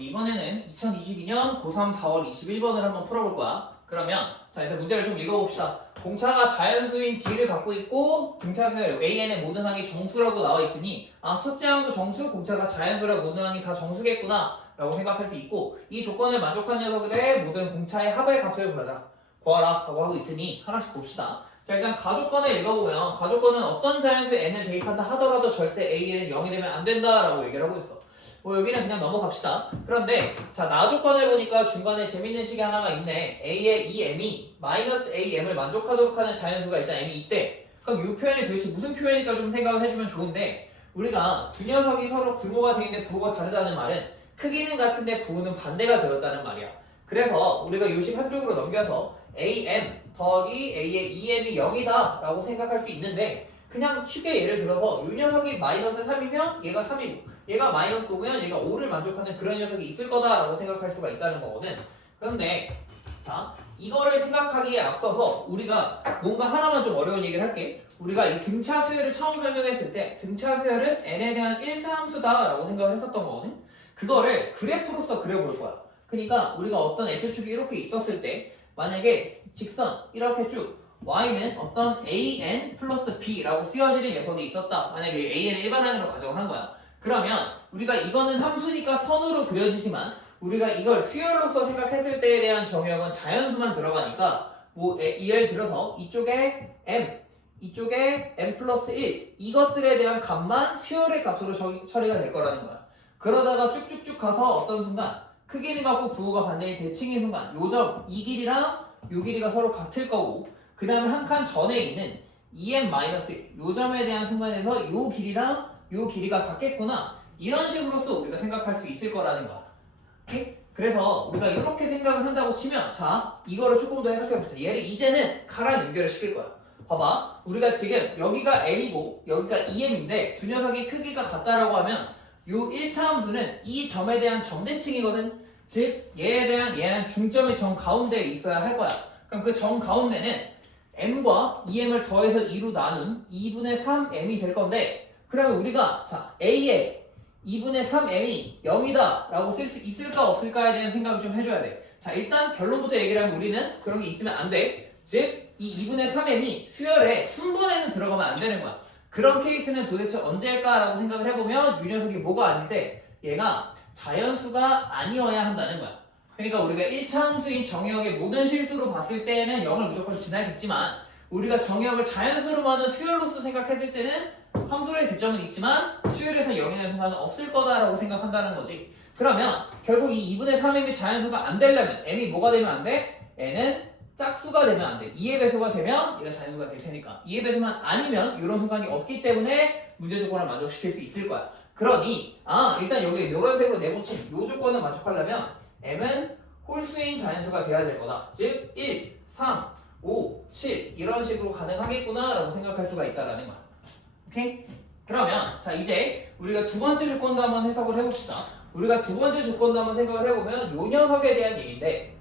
우리 이번에는 2022년 고3 4월 21번을 한번 풀어볼 거야. 그러면 자 일단 문제를 좀 읽어봅시다. 공차가 자연수인 D를 갖고 있고 등차수열 AN의 모든 항이 정수라고 나와 있으니 첫째 항도 정수, 공차가 자연수라 모든 항이 다 정수겠구나 라고 생각할 수 있고, 이 조건을 만족한 녀석들의 모든 공차의 합의 값을 구하라 라고 하고 있으니 하나씩 봅시다. 자 일단 가조건을 읽어보면, 가조건은 어떤 자연수 n을 대입한다 하더라도 절대 a는 0이 되면 안 된다 라고 얘기를 하고 있어. 뭐 여기는 그냥 넘어갑시다. 그런데 자 나조건을 보니까 중간에 재밌는 식이 하나가 있네. a의 이 m이 마이너스 am을 만족하도록 하는 자연수가 일단 m이 있대. 그럼 이 표현이 도대체 무슨 표현일까 좀 생각을 해주면 좋은데, 우리가 두 녀석이 서로 부호가 되는데 부호가 다르다는 말은 크기는 같은데 부호는 반대가 되었다는 말이야. 그래서 우리가 이 식 한쪽으로 넘겨서 am 더하기 a의 2m이 0이다 라고 생각할 수 있는데, 그냥 쉽게 예를 들어서 이 녀석이 마이너스 3이면 얘가 3이고 얘가 마이너스 5면 얘가 5를 만족하는 그런 녀석이 있을 거다 라고 생각할 수가 있다는 거거든. 그런데 자 이거를 생각하기에 앞서서 우리가 뭔가 하나만 좀 어려운 얘기를 할게. 우리가 이 등차 수열을 처음 설명했을 때 등차 수열은 n에 대한 1차 함수다 라고 생각을 했었던 거거든. 그거를 그래프로서 그려볼 거야. 그러니까 우리가 어떤 x축이 이렇게 있었을 때 만약에 직선 이렇게 쭉 y는 어떤 an 플러스 b라고 쓰여지는 녀석이 있었다. 만약에 an을 일반항으로 가정을 한 거야. 그러면 우리가 이거는 함수니까 선으로 그려지지만 우리가 이걸 수열로서 생각했을 때에 대한 정의역은 자연수만 들어가니까 뭐 예를 들어서 이쪽에 m 이쪽에 m 플러스 1 이것들에 대한 값만 수열의 값으로 처리가 될 거라는 거야. 그러다가 쭉쭉쭉 가서 어떤 순간 크기를 갖고 부호가 반대인 대칭인 순간 요점 이 길이랑 요 길이가 서로 같을 거고, 그 다음에 한 칸 전에 있는 2m-1 요점에 대한 순간에서 요 길이랑 요 길이가 같겠구나, 이런 식으로서 우리가 생각할 수 있을 거라는 거야. 오케이? 그래서 우리가 이렇게 생각을 한다고 치면 자 이거를 조금 더 해석해봅시다. 얘를 이제는 가랑 연결을 시킬 거야. 봐봐, 우리가 지금 여기가 m이고 여기가 2m인데 두 녀석의 크기가 같다라고 하면 요 1차 함수는 이 점에 대한 점대칭이거든. 즉 얘는 중점이 점 가운데에 있어야 할 거야. 그럼 그 점 가운데는 m과 2m을 더해서 2로 나눈 2분의 3m이 될 건데, 그러면 우리가 자 a의 2분의 3m이 0이다 라고 쓸 수 있을까 없을까에 대한 생각을 좀 해줘야 돼. 자 일단 결론부터 얘기를 하면 우리는 그런 게 있으면 안 돼. 즉 이 2분의 3m이 수열의 순번에는 들어가면 안 되는 거야. 그런 케이스는 도대체 언제일까라고 생각을 해보면 이 녀석이 뭐가 아닐 때 얘가 자연수가 아니어야 한다는 거야. 그러니까 우리가 1차 함수인 정의역의 모든 실수로 봤을 때는 0을 무조건 지나겠지만, 우리가 정의역을 자연수로만은 수열로서 생각했을 때는 함수의 교점은 있지만 수열에서 0이 되는 순간은 없을 거다라고 생각한다는 거지. 그러면 결국 이 2분의 3m이 자연수가 안 되려면 m이 뭐가 되면 안 돼? n은 짝수가 되면 안 돼. 2의 배수가 되면 얘가 자연수가 될 테니까 2의 배수만 아니면 이런 순간이 없기 때문에 문제 조건을 만족시킬 수 있을 거야. 그러니 일단 여기 노란색으로 내붙인 이 조건을 만족하려면 m은 홀수인 자연수가 돼야 될 거다. 즉 1, 3, 5, 7 이런 식으로 가능하겠구나 라고 생각할 수가 있다라는 거야. 오케이? 그러면 자 이제 우리가 두 번째 조건도 한번 해석을 해봅시다. 우리가 두 번째 조건도 한번 생각을 해보면 요 녀석에 대한 얘기인데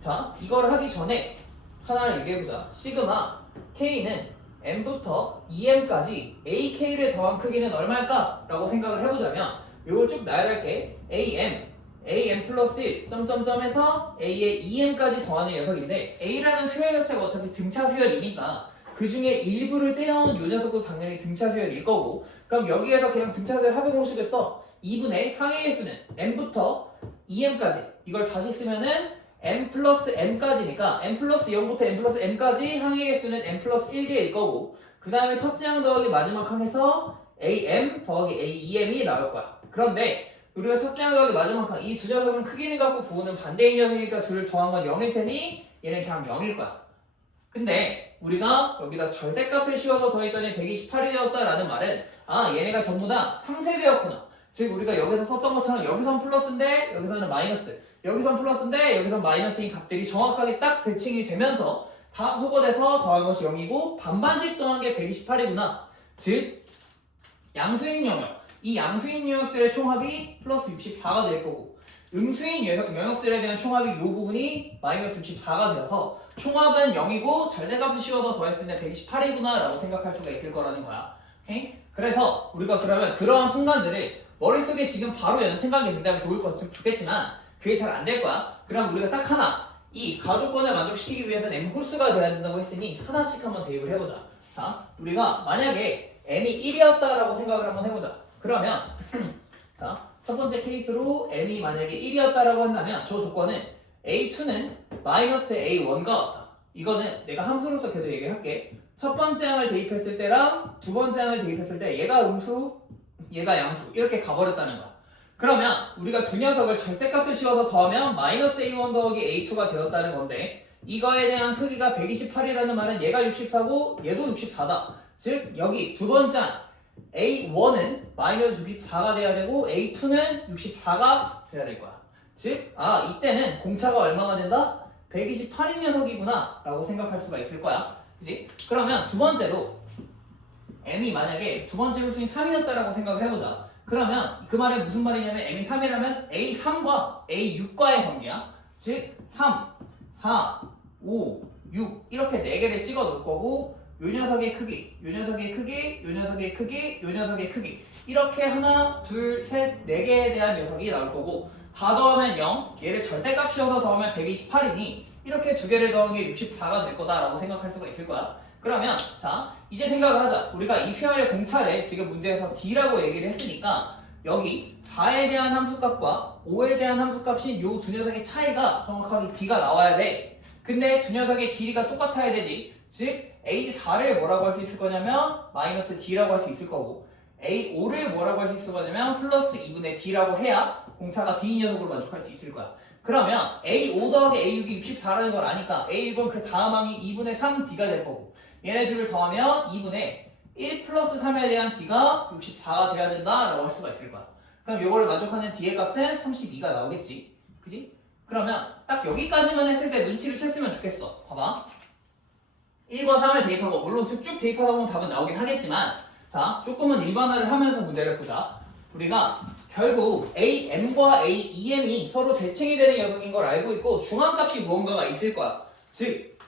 자 이걸 하기 전에 하나를 얘기해보자. 시그마 k는 m부터 2m까지 ak를 더한 크기는 얼마일까? 라고 생각을 해보자면 이걸 쭉 나열할게. am 플러스 1 점점점에서 a의 2m까지 더하는 녀석인데, a라는 수열 자체가 어차피 등차 수열이니까 그 중에 일부를 떼어온 요 녀석도 당연히 등차 수열일 거고, 그럼 여기에서 그냥 등차 수열 합의 공식을 써. 2분의 항의 개수는 m부터 2m까지 이걸 다시 쓰면은 m 플러스 m까지니까 m 플러스 0부터 m 플러스 m까지 항의 개수는 m 플러스 1개일 거고, 그 다음에 첫째 항 더하기 마지막 항에서 am 더하기 a2m이 나올 거야. 그런데 우리가 첫째 항 더하기 마지막 항 이 두 녀석은 크기는 같고 부호는 반대인 녀석이니까 둘을 더한 건 0일 테니 얘는 그냥 0일 거야. 근데 우리가 여기다 절대값을 씌워서 더했더니 128이 되었다라는 말은 얘네가 전부 다 상쇄되었구나. 즉 우리가 여기서 썼던 것처럼 여기선 플러스인데 여기서는 마이너스, 여기선 플러스인데 여기선 마이너스인 값들이 정확하게 딱 대칭이 되면서 다 소거돼서 더한 것이 0이고 반반씩 더한 게 128이구나. 즉 양수인 영역, 이 양수인 영역들의 총합이 플러스 64가 될 거고, 음수인 영역들에 대한 총합이 이 부분이 마이너스 64가 되어서 총합은 0이고 절대값을 씌워서 더했을 때 128이구나 라고 생각할 수가 있을 거라는 거야. 오케이? 그래서 우리가 그러면 그러한 순간들을 머릿속에 지금 바로 생각이 든다면 좋겠지만 그게 잘 안 될 거야. 그럼 우리가 딱 하나, 이 가족권을 만족시키기 위해서는 M 홀수가 돼야 된다고 했으니 하나씩 한번 대입을 해보자. 자, 우리가 만약에 M이 1이었다라고 생각을 한번 해보자. 그러면 자, 첫 번째 케이스로 M이 만약에 1이었다라고 한다면 저 조건은 A2는 마이너스 A1과 같다. 이거는 내가 함수로서 계속 얘기할게. 첫 번째 항을 대입했을 때랑 두 번째 항을 대입했을 때 얘가 음수, 얘가 양수 이렇게 가버렸다는 거야. 그러면 우리가 두 녀석을 절대값을 씌워서 더하면 마이너스 A1 더하기 A2가 되었다는 건데 이거에 대한 크기가 128이라는 말은 얘가 64고 얘도 64다. 즉 여기 두 번째 항 A1은 마이너스 64가 돼야 되고 A2는 64가 돼야 될 거야. 즉 이때는 공차가 얼마가 된다? 128인 녀석이구나 라고 생각할 수가 있을 거야. 그치? 그러면 두 번째로 M이 만약에 두 번째 홀수인 3이었다라고 생각을 해보자. 그러면 그 말은 무슨 말이냐면 M이 3이라면 A3과 A6과의 관계야. 즉 3, 4, 5, 6 이렇게 4개를 찍어 놓을 거고 요 녀석의 크기, 요 녀석의 크기, 요 녀석의 크기, 요 녀석의 크기 이렇게 하나, 둘, 셋, 4개에 대한 녀석이 나올 거고 다 더하면 0, 얘를 절대값 씌워서 더하면 128이니 이렇게 두 개를 더한 게 64가 될 거다라고 생각할 수가 있을 거야. 그러면 자 이제 생각을 하자. 우리가 이 수열의 공차를 지금 문제에서 D라고 얘기를 했으니까 여기 4에 대한 함수값과 5에 대한 함수값인 요 두 녀석의 차이가 정확하게 D가 나와야 돼. 근데 두 녀석의 길이가 똑같아야 되지. 즉 A4를 뭐라고 할 수 있을 거냐면 마이너스 D라고 할 수 있을 거고 A5를 뭐라고 할 수 있을 거냐면 플러스 2분의 D라고 해야 공차가 D 녀석으로 만족할 수 있을 거야. 그러면 A5 더하기 A6이 64라는 걸 아니까 A6은 그 다음 항이 2분의 3D가 될 거고 얘네 둘을 더하면 2분의 1 플러스 3에 대한 D가 64가 돼야 된다라고 할 수가 있을 거야. 그럼 요거를 만족하는 D의 값은 32가 나오겠지. 그지? 그러면 딱 여기까지만 했을 때 눈치를 챘으면 좋겠어. 봐봐. 1과 3을 대입하고 물론 쭉 대입하다 보면 답은 나오긴 하겠지만 자 조금은 일반화를 하면서 문제를 보자. 우리가 결국 AM과 AEM이 서로 대칭이 되는 녀석인 걸 알고 있고 중앙값이 무언가가 있을 거야. 즉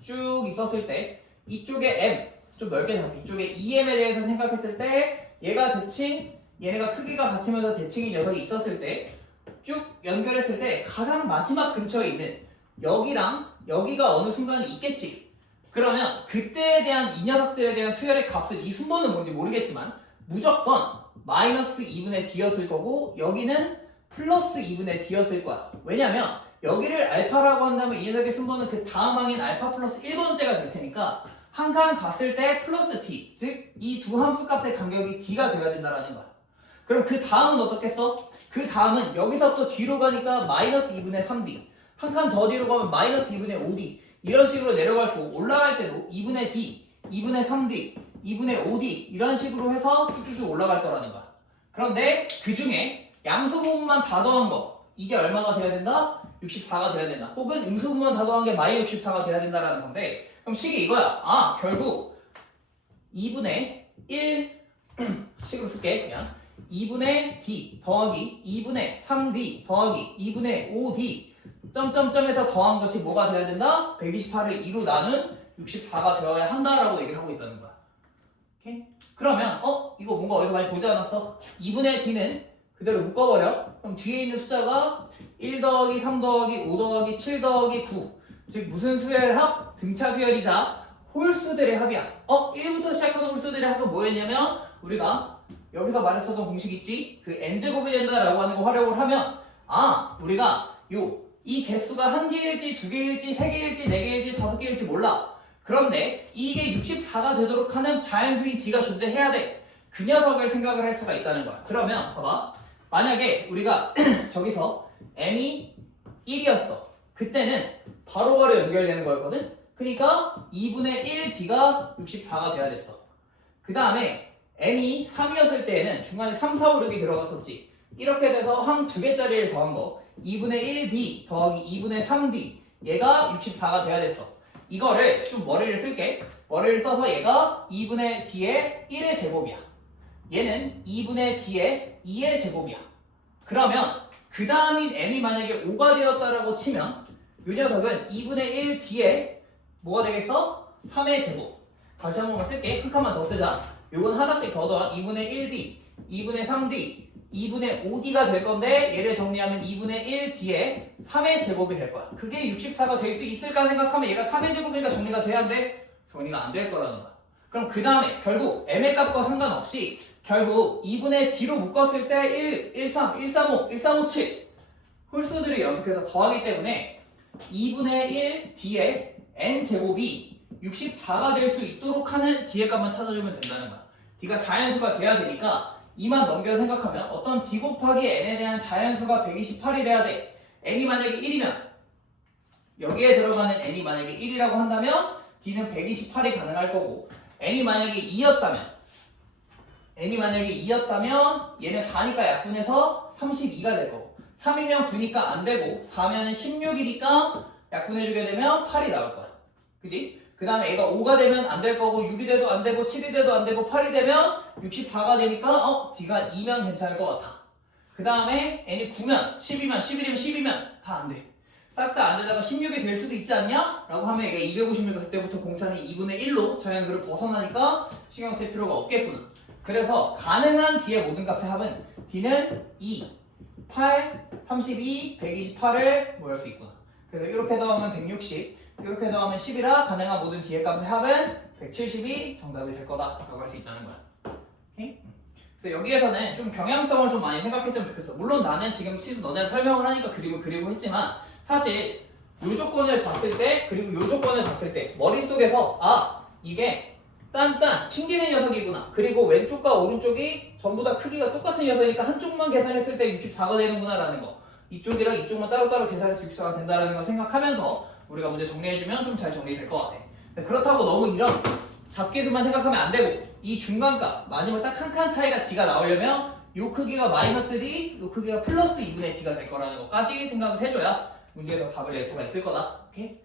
쭉 있었을 때 이쪽에 M 좀 넓게 잡고 이쪽에 EM에 대해서 생각했을 때 얘가 대칭 얘네가 크기가 같으면서 대칭인 녀석이 있었을 때 쭉 연결했을 때 가장 마지막 근처에 있는 여기랑 여기가 어느 순간에 있겠지. 그러면 그때에 대한 이 녀석들에 대한 수열의 값은 이 순번은 뭔지 모르겠지만 무조건 마이너스 2분의 D였을 거고 여기는 플러스 2분의 D였을 거야. 왜냐면 여기를 알파라고 한다면 이 녀석의 순번은 그 다음 항인 알파 플러스 1번째가 될 테니까 한 칸 갔을 때 플러스 D 즉 이 두 함수 값의 간격이 D가 되어야 된다는 거야. 그럼 그 다음은 어떻겠어? 그 다음은 여기서부터 뒤로 가니까 마이너스 2분의 3D 한 칸 더 뒤로 가면 마이너스 2분의 5D 이런 식으로 내려갈 거고 올라갈 때도 2분의 D, 2분의 3D, 2분의 5D 이런 식으로 해서 쭉쭉쭉 올라갈 거라는 거야. 그런데 그 중에 양수 부분만 다 더한 거 이게 얼마가 돼야 된다? 64가 돼야 된다. 혹은 음수 부분만 다 더한 게 마이너스 64가 돼야 된다라는 건데 그럼 식이 이거야. 결국 2분의 1 식으로 쓸게 그냥 2분의 D 더하기 2분의 3D 더하기 2분의 5D 점점점에서 더한 것이 뭐가 돼야 된다? 128을 2로 나눈 64가 되어야 한다라고 얘기를 하고 있다는 거야. 오케이? 그러면 이거 뭔가 어디서 많이 보지 않았어? 2분의 D는 그대로 묶어버려. 그럼 뒤에 있는 숫자가 1 더하기 3 더하기 5 더하기 7 더하기 9 즉 무슨 수열 합? 등차 수열이자 홀수들의 합이야. 1부터 시작하는 홀수들의 합은 뭐였냐면 우리가 여기서 말했었던 공식 있지? 그 n제곱이 된다라고 하는 거 활용을 하면 우리가 이 개수가 한 개일지 두 개일지 세 개일지 네 개일지 다섯 개일지 몰라. 그런데 이게 64가 되도록 하는 자연수인 D가 존재해야 돼. 그 녀석을 생각을 할 수가 있다는 거야. 그러면 봐봐. 만약에 우리가 저기서 M이 1이었어. 그때는 바로바로 연결되는 거였거든? 그러니까 2분의 1D가 64가 돼야 됐어. 그 다음에 M이 3이었을 때에는 중간에 3, 4, 5, 6이 들어갔었지. 이렇게 돼서 한 두 개짜리를 더한 거 2분의 1D 더하기 2분의 3D 얘가 64가 돼야 됐어. 이거를 좀 머리를 쓸게. 머리를 써서 얘가 2분의 D의 1의 제곱이야. 얘는 2분의 D의 2의 제곱이야. 그러면 그 다음인 M이 만약에 5가 되었다라고 치면 이 녀석은 2분의 1D의 뭐가 되겠어? 3의 제곱. 다시 한 번만 쓸게. 한 칸만 더 쓰자. 요건 하나씩 더 더한 2분의 1D, 2분의 3D, 2분의 5D가 될 건데 얘를 정리하면 2분의 1D에 3의 제곱이 될 거야. 그게 64가 될 수 있을까 생각하면 얘가 3의 제곱이니까 정리가 돼야 돼? 정리가 안 될 거라는 거야. 그럼 그 다음에 결국 m의 값과 상관없이 결국 2분의 D로 묶었을 때 1, 1, 3, 1, 3, 5, 1, 3, 5, 7 홀수들이 연속해서 더하기 때문에 2분의 1 D의 n제곱이 64가 될 수 있도록 하는 D의 값만 찾아주면 된다는 거야. D가 자연수가 돼야 되니까 2만 넘겨 생각하면 어떤 D 곱하기 n에 대한 자연수가 128이 돼야 돼. n이 만약에 1이면 여기에 들어가는 n이 만약에 1이라고 한다면 D는 128이 가능할 거고 n이 만약에 2였다면 얘는 4니까 약분해서 32가 될 거고 3이면 9니까 안 되고 4면은 16이니까 약분해주게 되면 8이 나올 거야. 그지? 그 다음에 얘가 5가 되면 안 될 거고 6이 돼도 안 되고 7이 돼도 안 되고 8이 되면 64가 되니까 D가 2면 괜찮을 것 같아. 그 다음에 n이 9면 10이면 11이면 12면 다 안 돼. 싹 다 안 되다가 16이 될 수도 있지 않냐? 라고 하면 얘가 256이 그때부터 공차는 2분의 1로 자연수를 벗어나니까 신경 쓸 필요가 없겠구나. 그래서 가능한 D의 모든 값의 합은 D는 2, 8, 32, 128을 뭐 할 수 있구나. 그래서 이렇게 더하면 160, 이렇게 더하면 10이라 가능한 모든 D의 값의 합은 170이 정답이 될 거다라고 할 수 있다는 거야. 오케이? 그래서 여기에서는 좀 경향성을 좀 많이 생각했으면 좋겠어. 물론 나는 지금 너네한테 설명을 하니까 그림을 그리고 했지만 사실 요 조건을 봤을 때 그리고 요 조건을 봤을 때 머릿속에서 이게 딴딴 튕기는 녀석이구나. 그리고 왼쪽과 오른쪽이 전부 다 크기가 똑같은 녀석이니까 한쪽만 계산했을 때 64가 되는구나 라는 거. 이쪽이랑 이쪽만 따로따로 계산해서 64가 된다는 걸 생각하면서 우리가 문제 정리해주면 좀 잘 정리될 것 같아. 그렇다고 너무 이런 잡기수만 생각하면 안 되고 이 중간값 마지막 딱 한 칸 차이가 D가 나오려면 요 크기가 마이너스 D, 요 크기가 플러스 2분의 D가 될 거라는 것까지 생각을 해줘야 문제에서 답을 낼 수가 있을 거다. 오케이?